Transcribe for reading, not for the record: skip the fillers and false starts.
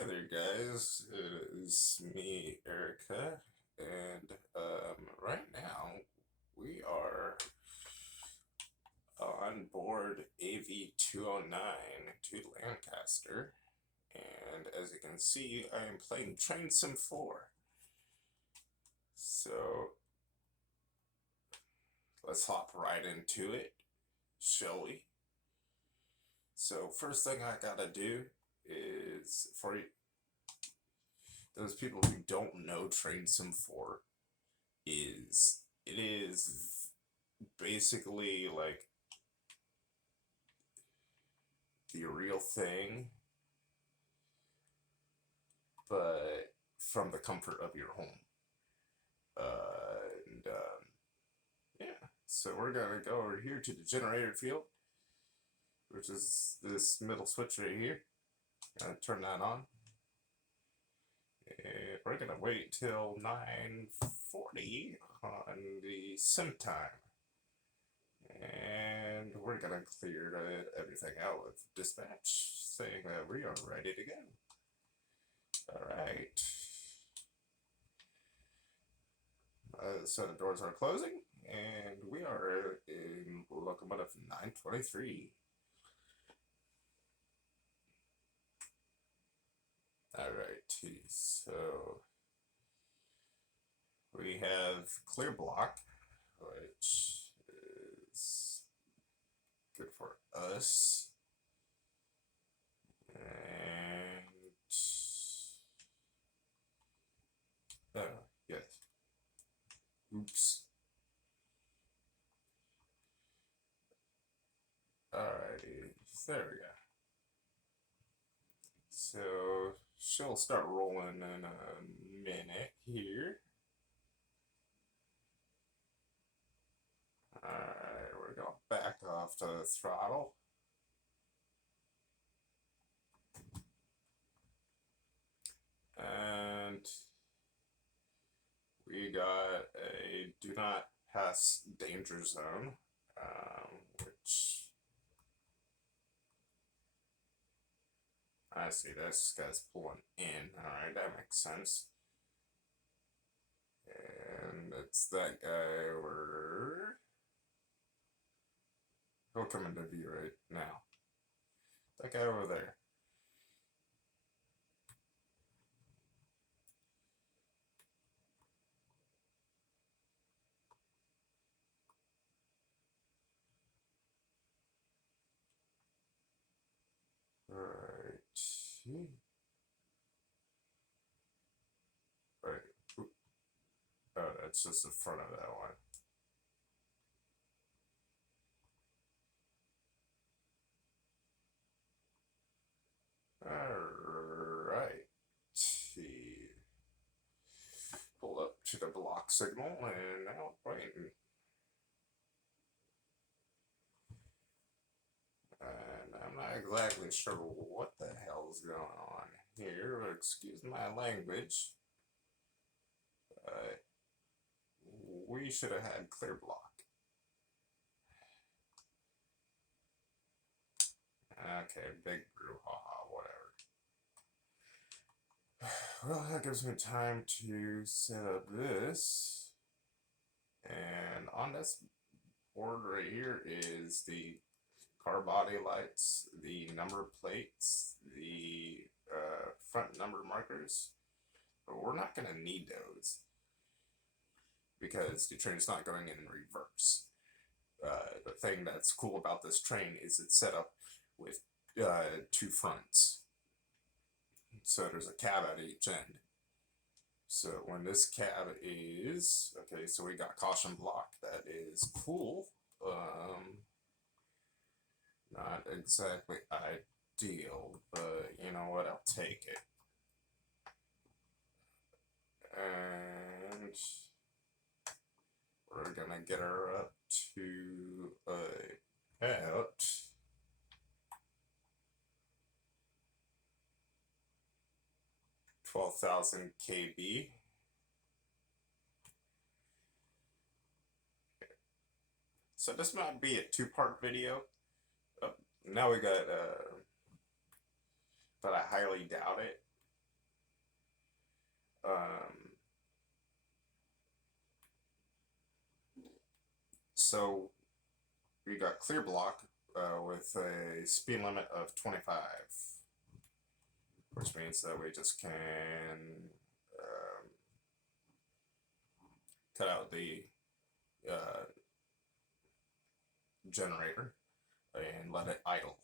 Hi there, guys. It is me, Erica, and right now we are on board AV209 to Lancaster, and as you can see, I am playing Train SIM4. So let's hop right into it, shall we? So first thing I gotta do is for those people who don't know Train SIM4 it is basically like the real thing, but from the comfort of your home. And yeah, so we're gonna go over here to the generator field, which is this middle switch right here. Gonna turn that on. And we're gonna wait till 9:40 on the sim time. And we're gonna clear everything out with dispatch saying that we are ready to go. Alright. So the doors are closing, and we are in locomotive 923. Alright, so we have clear block, which is good for us. And yes. Oops. Alrighty, there we go. So she'll start rolling in a minute here. Alright, we're gonna back off to the throttle. And we got a do not pass danger zone, which I see this guy's pulling in. Alright, that makes sense. And it's that guy over. He'll come into view right now. That guy over there. Right. Right. Oh, that's just the front of that one. Alright. Pull up to the block signal and now waiting. And I'm not exactly sure what the hell's going on here. Excuse my language. We should have had clear block. Okay, big brouhaha, whatever. Well, that gives me time to set up this. And on this board right here is the car body lights, the number plates, the front number markers. But we're not going to need those because the train's not going in reverse. The thing that's cool about this train is it's set up with two fronts. So there's a cab at each end. So when this cab is, okay, so we got caution block. That is cool. Not exactly ideal, but you know what, I'll take it. And we're gonna get her up to about 12,000 kb. So this might be a two-part video. Now we got, but I highly doubt it. So we got clear block with a speed limit of 25, which means that we just can cut out the generator and let it idle.